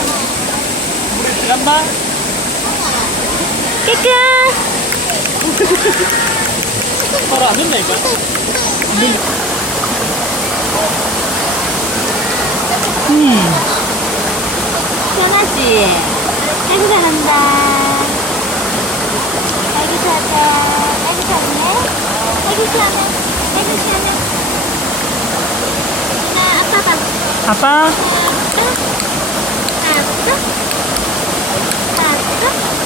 우리 잠깐만. 깨끗. 바로 안 된다니까. 편하지? 아이고 잘한다. 아이고 잘한다. 아이고 잘하네. 아이고 시원해. 아이고 시원해. 누나 아빠 봐. 아빠. 아빠. 아빠. 아빠.